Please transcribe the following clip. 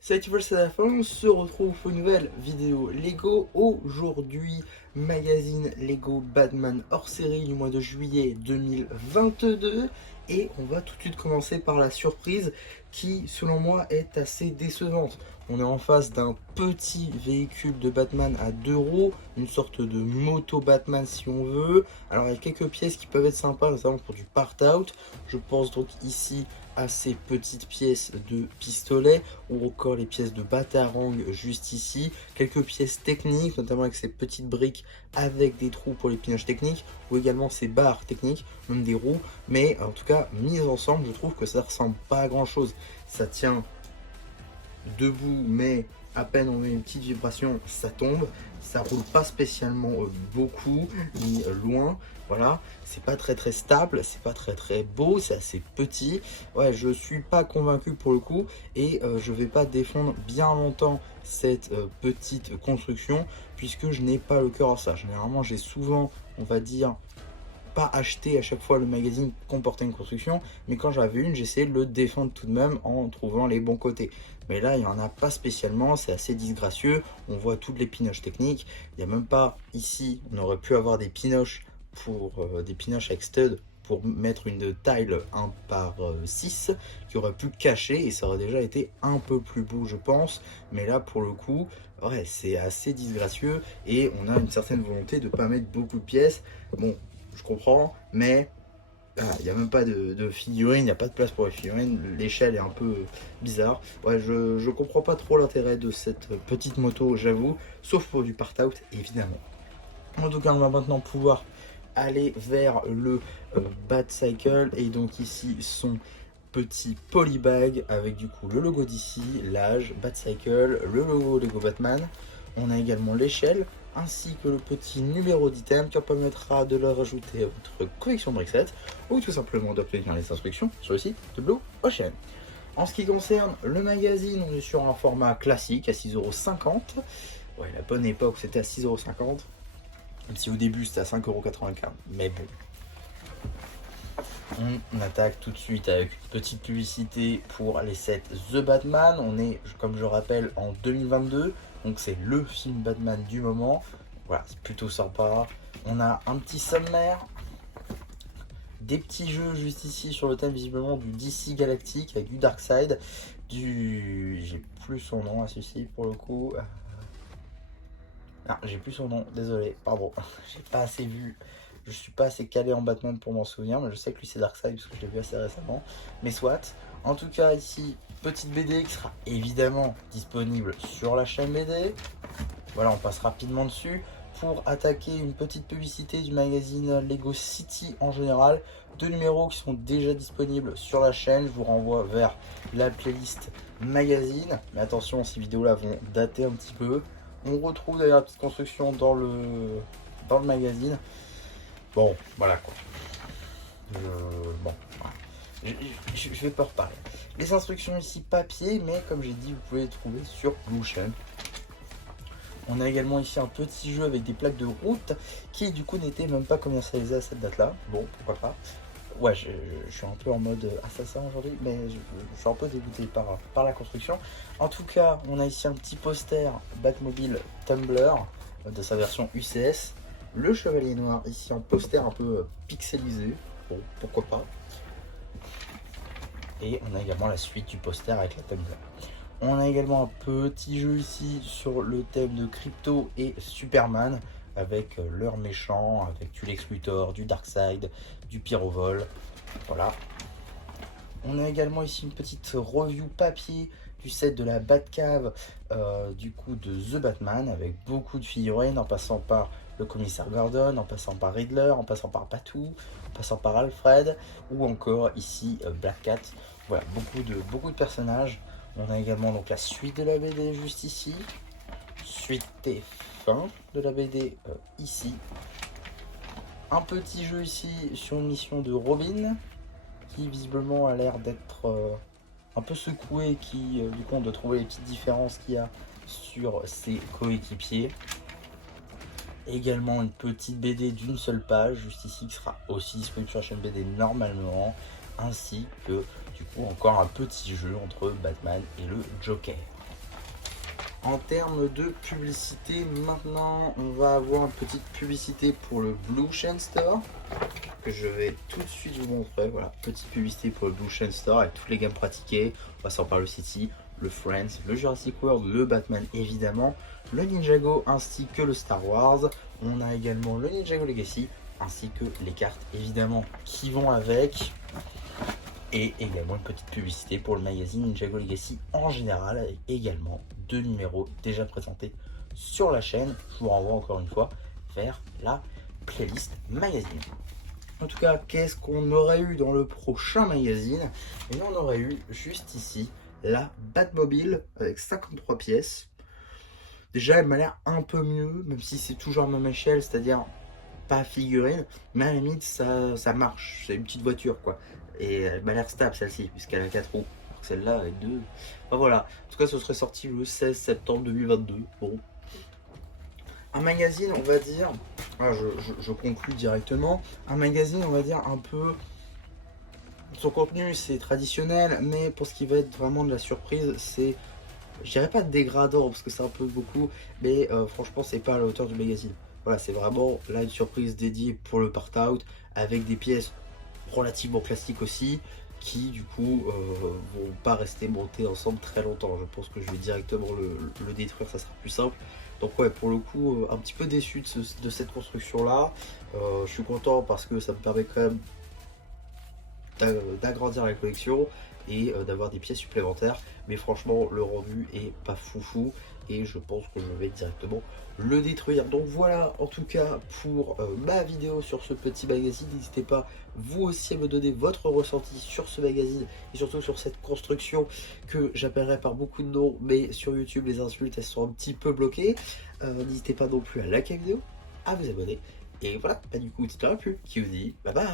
C'est c'est la fin, on se retrouve pour une nouvelle vidéo Lego. Aujourd'hui, magazine Lego Batman hors série du mois de juillet 2022. Et on va tout de suite commencer par la surprise qui, selon moi, est assez décevante. On est en face d'un petit véhicule de Batman à 2 roues, une sorte de moto Batman si on veut. Alors il y a quelques pièces qui peuvent être sympas, notamment pour du part-out. Je pense donc ici à ces petites pièces de pistolet ou encore les pièces de batarang juste ici, quelques pièces techniques notamment avec ces petites briques avec des trous pour les pinages techniques ou également ces barres techniques, même des roues, mais en tout cas mises ensemble je trouve que ça ressemble pas à grand chose. Ça tient debout, mais à peine on met une petite vibration, ça tombe. Ça roule pas spécialement beaucoup ni loin. Voilà, c'est pas très stable, c'est pas très beau, c'est assez petit. Ouais, je suis pas convaincu pour le coup et je vais pas défendre bien longtemps cette petite construction puisque je n'ai pas le cœur à ça. Généralement, j'ai souvent, on va dire, pas acheter à chaque fois le magazine comportait une construction, mais quand j'avais une, j'essayais de le défendre tout de même en trouvant les bons côtés. Mais là, il n'y en a pas spécialement, c'est assez disgracieux, on voit toutes les pinoches techniques, il n'y a même pas ici, on aurait pu avoir des pinoches pour des pinoches avec stud pour mettre une tile 1 par 6 qui aurait pu cacher et ça aurait déjà été un peu plus beau je pense, mais là pour le coup ouais c'est assez disgracieux et on a une certaine volonté de ne pas mettre beaucoup de pièces. Bon, je comprends, mais il n'y a même pas de figurines, il n'y a pas de place pour les figurines, l'échelle est un peu bizarre. Ouais, je comprends pas trop l'intérêt de cette petite moto, j'avoue, sauf pour du part-out, évidemment. En tout cas, on va maintenant pouvoir aller vers le Batcycle, et donc ici son petit polybag avec du coup le logo d'ici, l'âge, Batcycle, le logo Lego Batman. On a également l'échelle ainsi que le petit numéro d'item qui vous permettra de le rajouter à votre collection de briquettes ou tout simplement d'obtenir les instructions sur le site de Blue Ocean. En ce qui concerne le magazine, on est sur un format classique à 6,50 €. Ouais, la bonne époque c'était à 6,50 €. Même si au début c'était à 5,95 €. Mais bon. On attaque tout de suite avec une petite publicité pour les sets The Batman. On est, comme je rappelle, en 2022. Donc c'est le film Batman du moment. Voilà, c'est plutôt sympa. On a un petit sommaire. Des petits jeux juste ici sur le thème visiblement du DC Galactique avec du Darkseid. J'ai plus son nom à celui-ci pour le coup. Ah, j'ai plus son nom, désolé, pardon. J'ai pas assez vu. Je suis pas assez calé en Batman pour m'en souvenir, mais je sais que lui c'est Darkseid parce que je l'ai vu assez récemment. Mais soit. En tout cas, ici, petite BD qui sera évidemment disponible sur la chaîne BD. Voilà, on passe rapidement dessus pour attaquer une petite publicité du magazine Lego City en général. 2 numéros qui sont déjà disponibles sur la chaîne. Je vous renvoie vers la playlist magazine. Mais attention, ces vidéos-là vont dater un petit peu. On retrouve d'ailleurs la petite construction dans le magazine. Bon, voilà quoi. Bon, voilà. Je vais pas reparler. Les instructions ici papier, mais comme j'ai dit, vous pouvez les trouver sur Blue Ocean. On a également ici un petit jeu avec des plaques de route qui du coup n'était même pas commercialisé à cette date-là. Bon, pourquoi pas. Ouais, je suis un peu en mode assassin aujourd'hui, mais je suis un peu dégoûté par la construction. En tout cas, on a ici un petit poster Batmobile Tumbler de sa version UCS. Le Chevalier Noir ici en poster un peu pixelisé. Bon, pourquoi pas. Et on a également la suite du poster avec la Tumbler. On a également un petit jeu ici sur le thème de Crypto et Superman avec leurs méchants, avec du Lex Luthor, du Darkseid, du Pyrovol. Voilà. On a également ici une petite review papier du set de la Batcave du coup de The Batman avec beaucoup de figurines en passant par le commissaire Gordon, en passant par Riddler, en passant par Patou, en passant par Alfred ou encore ici Black Cat. Voilà, beaucoup de personnages. On a également donc la suite de la BD juste ici, suite et fin de la BD ici. Un petit jeu ici sur une mission de Robin qui visiblement a l'air d'être un peu secoué, qui du coup on doit trouver les petites différences qu'il y a sur ses coéquipiers. Également une petite BD d'une seule page juste ici qui sera aussi disponible sur la chaîne BD normalement, ainsi que du coup encore un petit jeu entre Batman et le Joker. En termes de publicité, maintenant on va avoir une petite publicité pour le Blue Chain Store que je vais tout de suite vous montrer. Voilà, petite publicité pour le Blue Chain Store avec toutes les gammes pratiquées, en passant par le City, le Friends, le Jurassic World, le Batman évidemment, le Ninjago ainsi que le Star Wars. On a également le Ninjago Legacy ainsi que les cartes évidemment qui vont avec. Et également une petite publicité pour le magazine Ninjago Legacy en général, avec également 2 numéros déjà présentés sur la chaîne. Je vous renvoie encore une fois vers la playlist magazine. En tout cas, qu'est-ce qu'on aurait eu dans le prochain magazine? Et on aurait eu juste ici la Batmobile avec 53 pièces. Déjà, elle m'a l'air un peu mieux, même si c'est toujours à la même échelle, c'est-à-dire pas figurine, mais à la limite ça marche, c'est une petite voiture quoi. Et elle m'a l'air stable celle-ci, puisqu'elle a 4 roues. Alors que celle-là avec 2. Enfin voilà, en tout cas ce serait sorti le 16 septembre 2022. Bon. Un magazine, on va dire, je conclus directement, un magazine on va dire un peu... Son contenu c'est traditionnel, mais pour ce qui va être vraiment de la surprise, c'est... Je dirais pas dégradant, parce que c'est un peu beaucoup, mais franchement c'est pas à la hauteur du magazine. Voilà, c'est vraiment là une surprise dédiée pour le part-out, avec des pièces relativement classiques aussi, qui du coup vont pas rester montées ensemble très longtemps. Je pense que je vais directement le détruire, ça sera plus simple. Donc ouais, pour le coup, un petit peu déçu de cette construction là. Je suis content parce que ça me permet quand même d'agrandir la collection et d'avoir des pièces supplémentaires, mais franchement le rendu est pas foufou et je pense que je vais directement le détruire. Donc voilà en tout cas pour ma vidéo sur ce petit magazine. N'hésitez pas vous aussi à me donner votre ressenti sur ce magazine et surtout sur cette construction que j'appellerai par beaucoup de noms, mais sur YouTube les insultes elles sont un petit peu bloquées. N'hésitez pas non plus à liker la vidéo, à vous abonner et voilà, pas du coup, dites-moi plus qui vous dit bye bye.